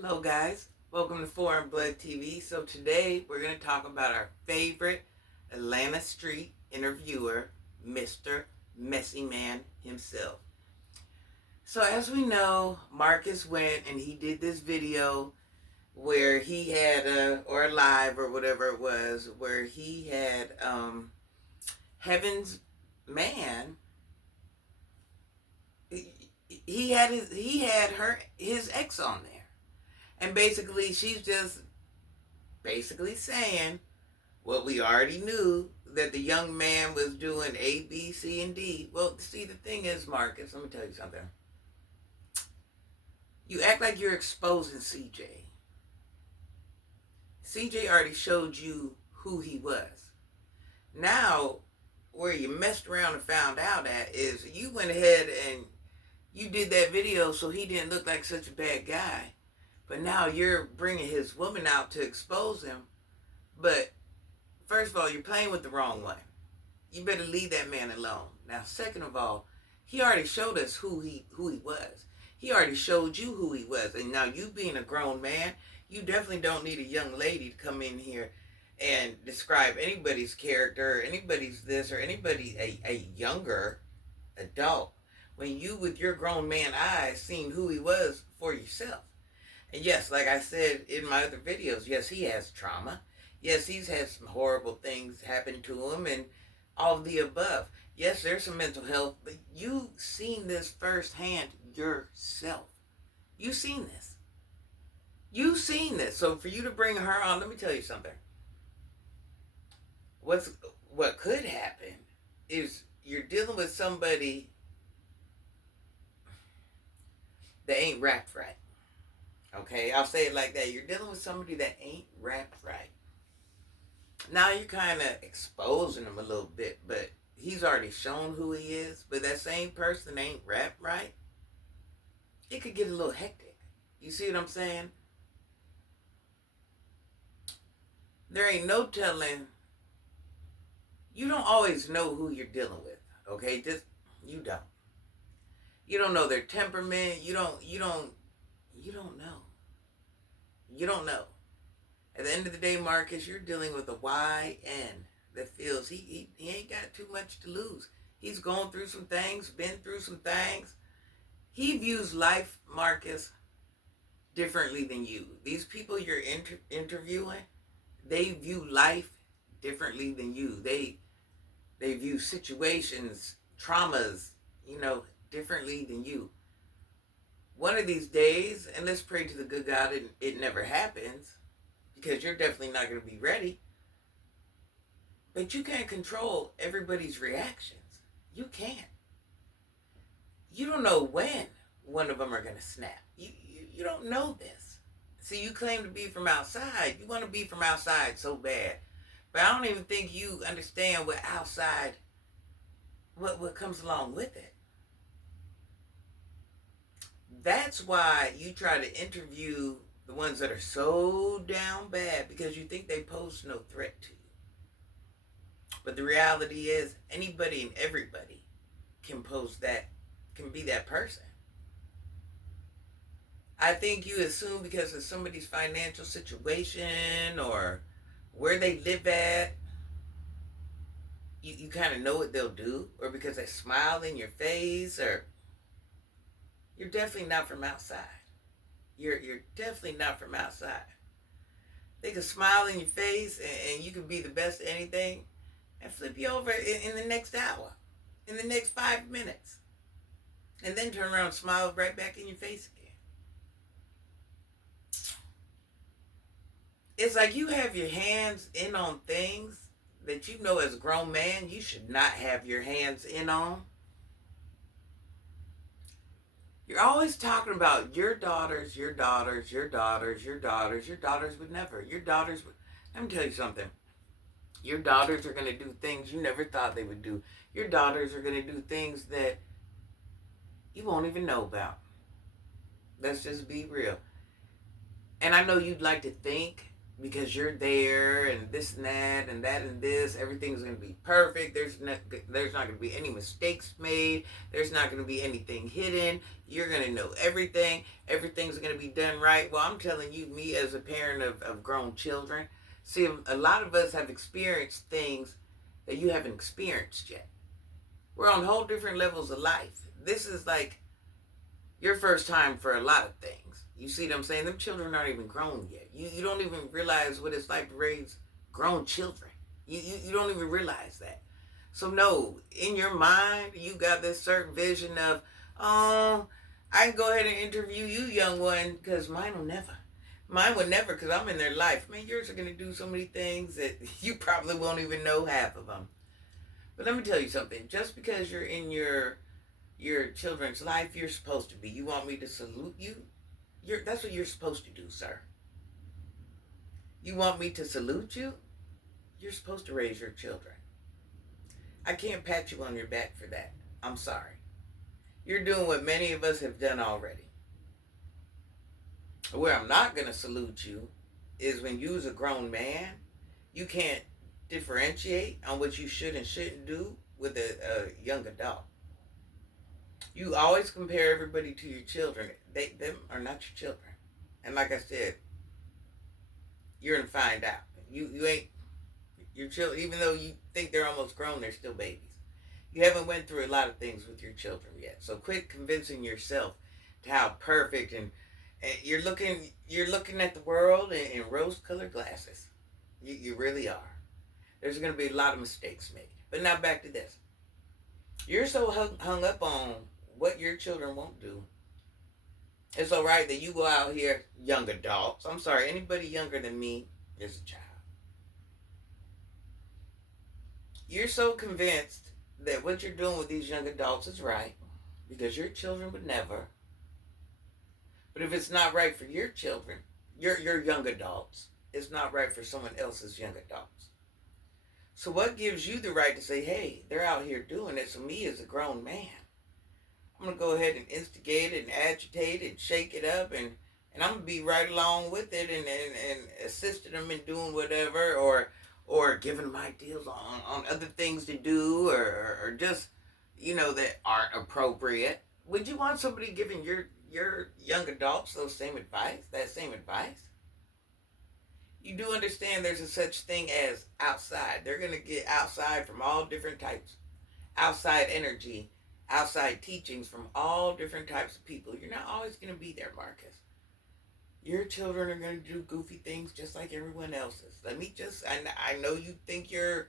Hello guys, welcome to Foreign Blood TV. So today we're going to talk about our favorite Atlanta street interviewer, Mr. Messy Man himself. So as we know, Marcus went and he did this video where he had or a live or whatever it was, where he had Heaven's Man. He had his ex on there. And basically, she's just basically saying what we already knew, that the young man was doing A, B, C, and D. Well, see, the thing is, Marcus, let me tell you something. You act like you're exposing CJ. CJ already showed you who he was. Now, where you messed around and found out at is you went ahead and you did that video so he didn't look like such a bad guy. But now you're bringing his woman out to expose him. But first of all, you're playing with the wrong one. You better leave that man alone. Now, second of all, he already showed us who he was. He already showed you who he was. And now you being a grown man, you definitely don't need a young lady to come in here and describe anybody's character, anybody's this, or anybody, a younger adult, when you, with your grown man eyes, seen who he was for yourself. And yes, like I said in my other videos, yes, he has trauma. Yes, he's had some horrible things happen to him and all of the above. Yes, there's some mental health, but you've seen this firsthand yourself. You've seen this. You've seen this. So for you to bring her on, let me tell you something. What could happen is you're dealing with somebody that ain't wrapped right. Okay, I'll say it like that. You're dealing with somebody that ain't wrapped right. Now you're kind of exposing him a little bit, but he's already shown who he is. But that same person ain't wrapped right. It could get a little hectic. You see what I'm saying? There ain't no telling. You don't always know who you're dealing with. Okay, you don't. You don't know their temperament. You don't know. You don't know. At the end of the day, Marcus, you're dealing with a YN that feels he ain't got too much to lose. He's gone through some things, been through some things. He views life, Marcus, differently than you. These people you're interviewing, they view life differently than you. They view situations, traumas, differently than you. One of these days, and let's pray to the good God it never happens, because you're definitely not going to be ready. But you can't control everybody's reactions. You can't. You don't know when one of them are going to snap. You don't know this. See, you claim to be from outside. You want to be from outside so bad. But I don't even think you understand what outside, what comes along with it. That's why you try to interview the ones that are so down bad, because you think they pose no threat to you. But the reality is anybody and everybody can be that person. I think you assume because of somebody's financial situation or where they live at, you kind of know what they'll do, or because they smile in your face, or you're definitely not from outside. You're definitely not from outside. They can smile in your face and you can be the best at anything and flip you over in the next hour, in the next 5 minutes. And then turn around and smile right back in your face again. It's like you have your hands in on things that you know as a grown man you should not have your hands in on. You're always talking about your daughters would never. Your daughters would. Let me tell you something. Your daughters are going to do things you never thought they would do. Your daughters are going to do things that you won't even know about. Let's just be real. And I know you'd like to think because you're there and this and that and that and this. Everything's going to be perfect. There's not going to be any mistakes made. There's not going to be anything hidden. You're going to know everything. Everything's going to be done right. Well, I'm telling you, me as a parent of grown children, see, a lot of us have experienced things that you haven't experienced yet. We're on whole different levels of life. This is like your first time for a lot of things. You see what I'm saying? Them children aren't even grown yet. You don't even realize what it's like to raise grown children. You don't even realize that. So no, in your mind, you got this certain vision of, oh, I can go ahead and interview you, young one, because mine will never. Mine would never, because I'm in their life. Man, yours are going to do so many things that you probably won't even know half of them. But let me tell you something. Just because you're in your children's life, you're supposed to be. You want me to salute you? That's what you're supposed to do, sir. You want me to salute you? You're supposed to raise your children. I can't pat you on your back for that. I'm sorry. You're doing what many of us have done already. Where I'm not going to salute you is when you as a grown man, you can't differentiate on what you should and shouldn't do with a young adult. You always compare everybody to your children. Them are not your children. And like I said, you're going to find out. You ain't your children, even though you think they're almost grown, they're still babies. You haven't went through a lot of things with your children yet. So quit convincing yourself to how perfect and you're looking at the world in rose-colored glasses. You really are. There's going to be a lot of mistakes made. But now back to this. You're so hung up on what your children won't do. It's all right that you go out here, young adults. I'm sorry, anybody younger than me is a child. You're so convinced that what you're doing with these young adults is right because your children would never. But if it's not right for your children, your young adults, it's not right for someone else's young adults. So what gives you the right to say, hey, they're out here doing it, so me as a grown man, I'm going to go ahead and instigate it and agitate it and shake it up and I'm going to be right along with it and assisting them in doing whatever or giving them ideas on other things to do or just, that aren't appropriate. Would you want somebody giving your young adults that same advice? You do understand there's a such thing as outside. They're going to get outside from all different types. Outside energy, outside teachings from all different types of people. You're not always going to be there, Marcus. Your children are going to do goofy things just like everyone else's. I know you think you're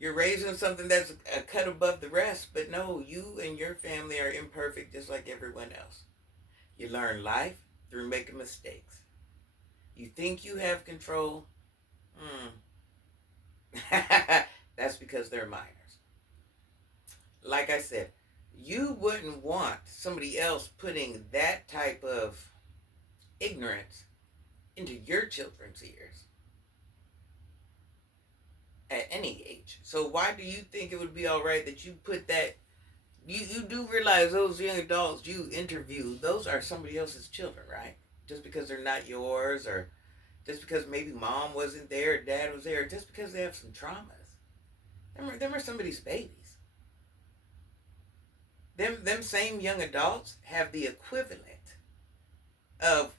raising something that's a cut above the rest, but no, you and your family are imperfect just like everyone else. You learn life through making mistakes. You think you have control? That's because they're minors. Like I said, you wouldn't want somebody else putting that type of ignorance into your children's ears at any age. So why do you think it would be all right that you put that? You do realize those young adults you interview, those are somebody else's children, right? Just because they're not yours, or just because maybe mom wasn't there, or dad was there, or just because they have some traumas. Them are somebody's babies. Them same young adults have the equivalent of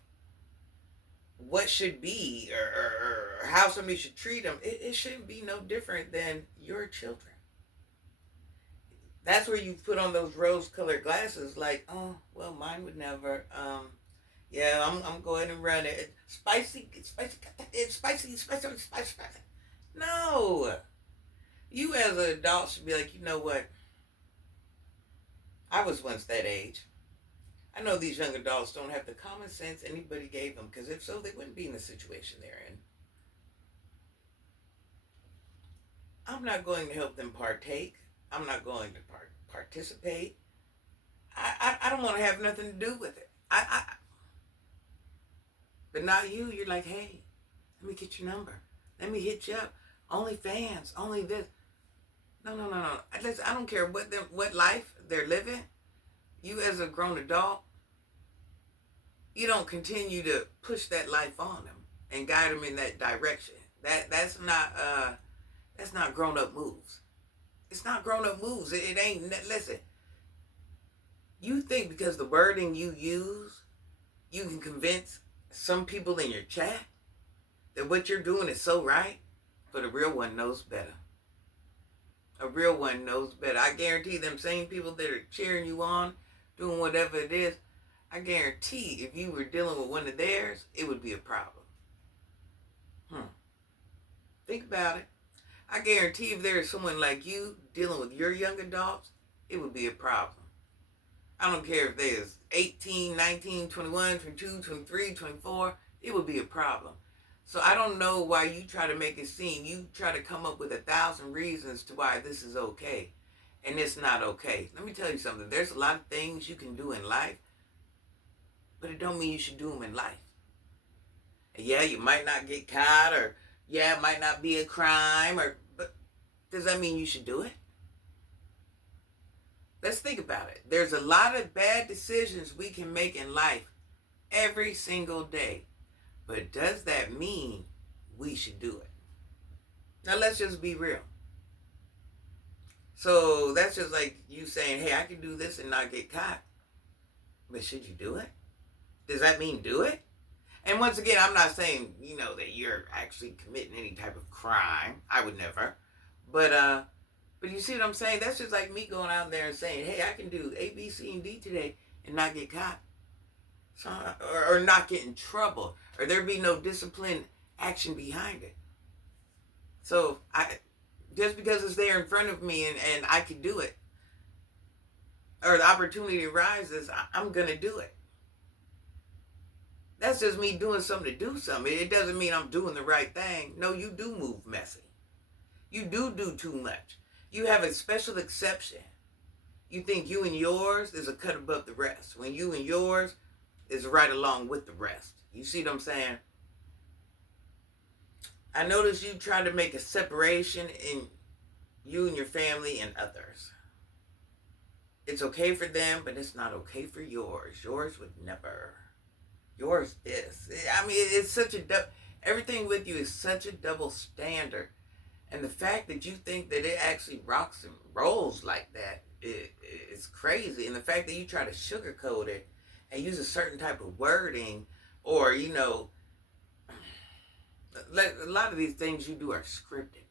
what should be or how somebody should treat them. It shouldn't be no different than your children. That's where you put on those rose-colored glasses like, oh, well, mine would never. Yeah, I'm going to run it. It's spicy. No. You as an adult should be like, you know what? I was once that age. I know these young adults don't have the common sense anybody gave them, because if so, they wouldn't be in the situation they're in. I'm not going to help them partake. I'm not going to participate. I don't want to have nothing to do with it. But now you're like, hey, let me get your number. Let me hit you up. Only fans, only this. No. Listen, I don't care what life they're living. You as a grown adult, you don't continue to push that life on them. and guide them in that direction. That's not grown up moves. It's not grown up moves. It ain't. Listen, you think because the wording you use, you can convince some people in your chat that what you're doing is so right, but a real one knows better. A real one knows better. I guarantee them same people that are cheering you on, doing whatever it is, I guarantee if you were dealing with one of theirs, it would be a problem. Think about it. I guarantee if there is someone like you dealing with your young adults, it would be a problem. I don't care if there's 18, 19, 21, 22, 23, 24, it would be a problem. So I don't know why you try to make it seem, you try to come up with 1,000 reasons to why this is okay. And it's not okay. Let me tell you something. There's a lot of things you can do in life, but it don't mean you should do them in life. And yeah, you might not get caught, or yeah, it might not be a crime, but does that mean you should do it? Let's think about it. There's a lot of bad decisions we can make in life every single day. But does that mean we should do it? Now let's just be real. So that's just like you saying, hey, I can do this and not get caught. But should you do it? Does that mean do it? And once again, I'm not saying, that you're actually committing any type of crime. I would never. But you see what I'm saying? That's just like me going out there and saying, hey, I can do A, B, C, and D today and not get caught. So, or not get in trouble. Or there be no discipline action behind it. So, just because it's there in front of me and I can do it, or the opportunity arises, I'm going to do it. That's just me doing something to do something. It doesn't mean I'm doing the right thing. No, you do move messy. You do too much. You have a special exception. You think you and yours is a cut above the rest, when you and yours is right along with the rest. You see what I'm saying? I notice you try to make a separation in you and your family and others. It's okay for them, but it's not okay for yours. Yours would never. Yours is. I mean, it's such a everything with you is such a double standard. And the fact that you think that it actually rocks and rolls like that, it's crazy. And the fact that you try to sugarcoat it and use a certain type of wording, or, a lot of these things you do are scripted.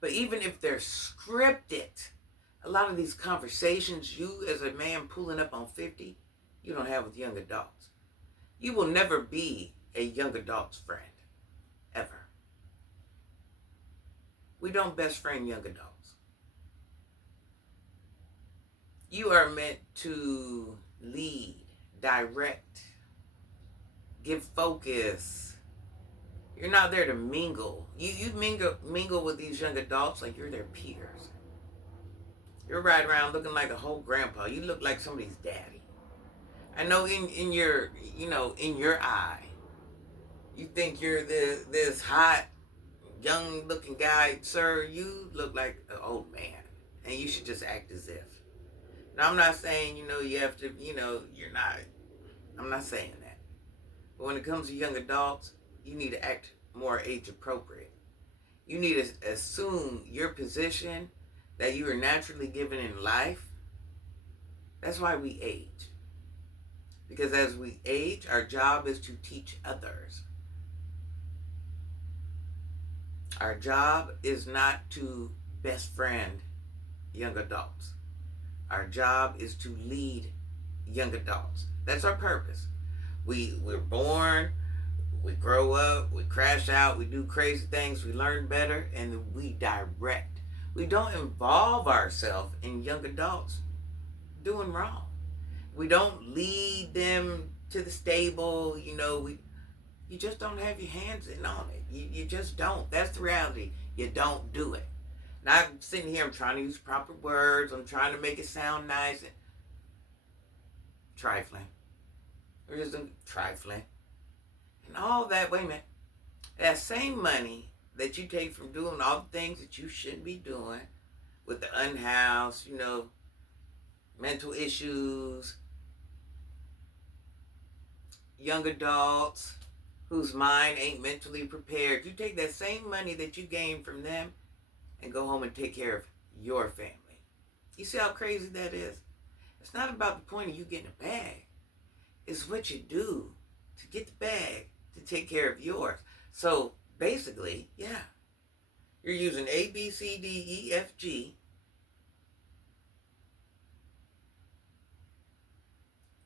But even if they're scripted, a lot of these conversations you as a man pulling up on 50, you don't have with young adults. You will never be a young adult's friend, ever. We don't best friend young adults. You are meant to lead, direct, give focus. You're not there to mingle. You mingle with these young adults like you're their peers. You're riding around looking like a whole grandpa. You look like somebody's daddy. I know in your eye, you think you're this hot, young looking guy. Sir, you look like an old man, and you should just act as if. Now, I'm not saying, you have to, you're not. I'm not saying that. But when it comes to young adults, you need to act more age appropriate. You need to assume your position that you are naturally given in life. That's why we age. Because as we age, our job is to teach others. Our job is not to best friend young adults. Our job is to lead young adults. That's our purpose. We're born, we grow up, we crash out, we do crazy things, we learn better, and we direct. We don't involve ourselves in young adults doing wrong. We don't lead them to the stable, you just don't have your hands in on it. You just don't. That's the reality. You don't do it. Now I'm sitting here, I'm trying to use proper words, I'm trying to make it sound nice. And trifling. There's some trifling. And all that, wait a minute. That same money that you take from doing all the things that you shouldn't be doing, with the unhoused, mental issues, young adults whose mind ain't mentally prepared. You take that same money that you gain from them and go home and take care of your family. You see how crazy that is? It's not about the point of you getting a bag. It's what you do to get the bag to take care of yours. So basically, yeah, you're using A, B, C, D, E, F, G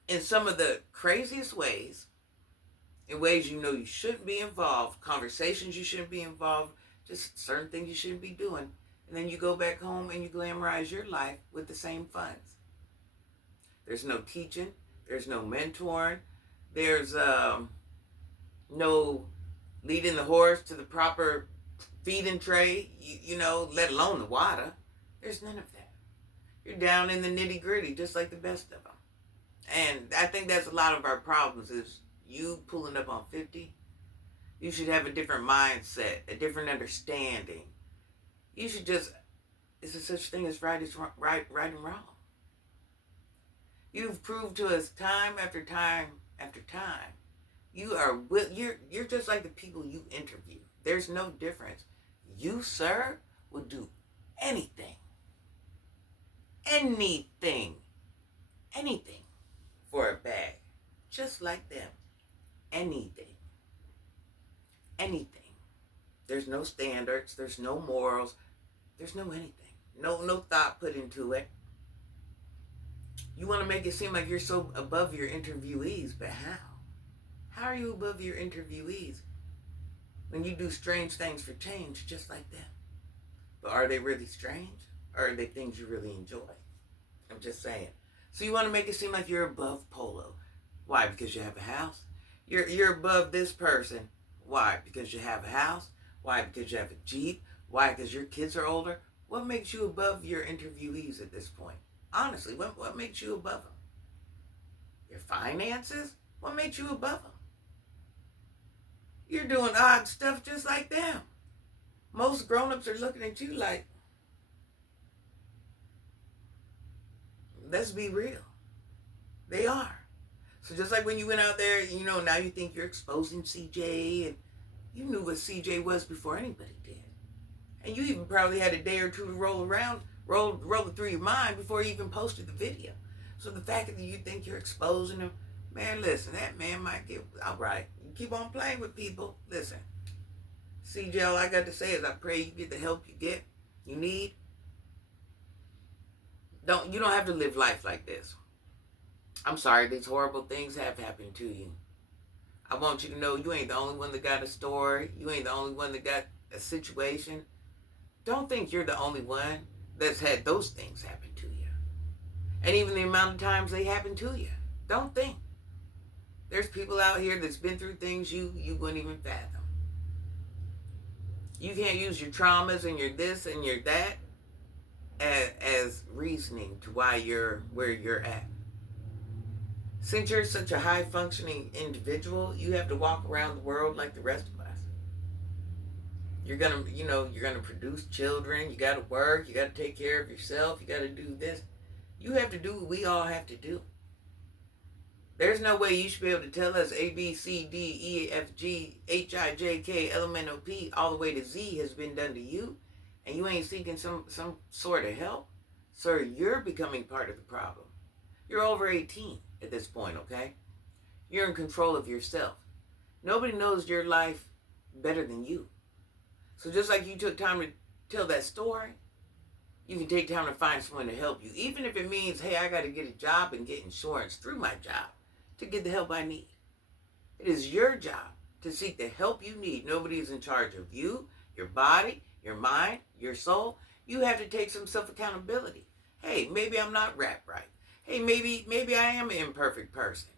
in some of the craziest ways, in ways you know you shouldn't be involved, conversations you shouldn't be involved, just certain things you shouldn't be doing. And then you go back home and you glamorize your life with the same funds. There's no teaching. There's no mentoring. There's no leading the horse to the proper feeding tray, you know, let alone the water. There's none of that. You're down in the nitty gritty, just like the best of them. And I think that's a lot of our problems is you pulling up on 50. You should have a different mindset, a different understanding. You should just, is there such thing as right and wrong? You've proved to us time after time after time. You're just like the people you interview. There's no difference. You, sir, will do anything for a bag. Just like them. Anything. There's no standards. There's no morals. There's no anything. No thought put into it. You want to make it seem like you're so above your interviewees, but how? How are you above your interviewees when you do strange things for change just like them? But are they really strange? Or are they things you really enjoy? I'm just saying. So you want to make it seem like you're above Polo. Why? Because you have a house? You're above this person. Why? Because you have a house? Why? Because you have a Jeep? Why? Because your kids are older? What makes you above your interviewees at this point? Honestly, what makes you above them? Your finances? What makes you above them? You're doing odd stuff just like them. Most grown-ups are looking at you like, let's be real. They are. So just like when you went out there, you know, now you think you're exposing CJ, and you knew what CJ was before anybody did. And you even probably had a day or two to roll it through your mind before you even posted the video. So the fact that you think you're exposing him, man, listen, that man might get, all right, you keep on playing with people. Listen, CJ, all I got to say is I pray you get the help you need. You don't have to live life like this. I'm sorry, these horrible things have happened to you. I want you to know you ain't the only one that got a story. You ain't the only one that got a situation. Don't think you're the only one that's had those things happen to you. And even the amount of times they happen to you. Don't think. There's people out here that's been through things you wouldn't even fathom. You can't use your traumas and your this and your that as reasoning to why you're where you're at. Since you're such a high-functioning individual, you have to walk around the world like the rest of us. You're gonna produce children. You got to work. You got to take care of yourself. You got to do this. You have to do what we all have to do. There's no way you should be able to tell us A, B, C, D, E, F, G, H, I, J, K, L, M, N, O, P, all the way to Z has been done to you, and you ain't seeking some sort of help. Sir, you're becoming part of the problem. You're over 18 at this point, okay? You're in control of yourself. Nobody knows your life better than you. So just like you took time to tell that story, you can take time to find someone to help you. Even if it means, hey, I got to get a job and get insurance through my job to get the help I need. It is your job to seek the help you need. Nobody is in charge of you, your body, your mind, your soul. You have to take some self-accountability. Hey, maybe I'm not wrapped right. Hey, maybe I am an imperfect person.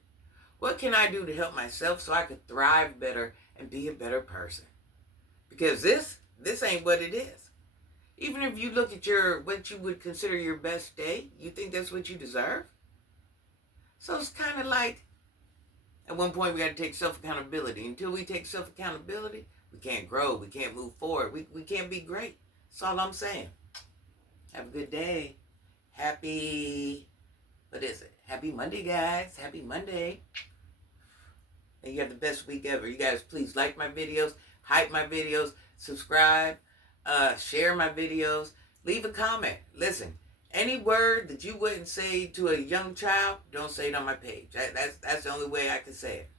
What can I do to help myself so I could thrive better and be a better person? Because this ain't what it is. Even if you look at what you would consider your best day, you think that's what you deserve? So it's kind of like, at one point we got to take self-accountability. Until we take self-accountability, we can't grow, we can't move forward, we can't be great. That's all I'm saying. Have a good day. Happy Monday, guys. Happy Monday. and you have the best week ever. You guys, please like my videos, hype my videos, subscribe, share my videos, leave a comment. Listen, any word that you wouldn't say to a young child, don't say it on my page. That's the only way I can say it.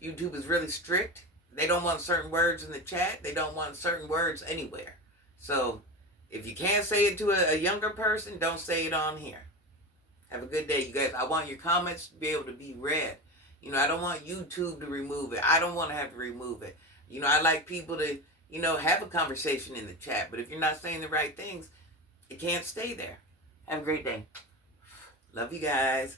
YouTube is really strict. They don't want certain words in the chat. They don't want certain words anywhere. So if you can't say it to a younger person, don't say it on here. Have a good day, you guys. I want your comments to be able to be read. I don't want YouTube to remove it. I don't want to have to remove it. I like people to, have a conversation in the chat. But if you're not saying the right things, it can't stay there. Have a great day. Love you guys.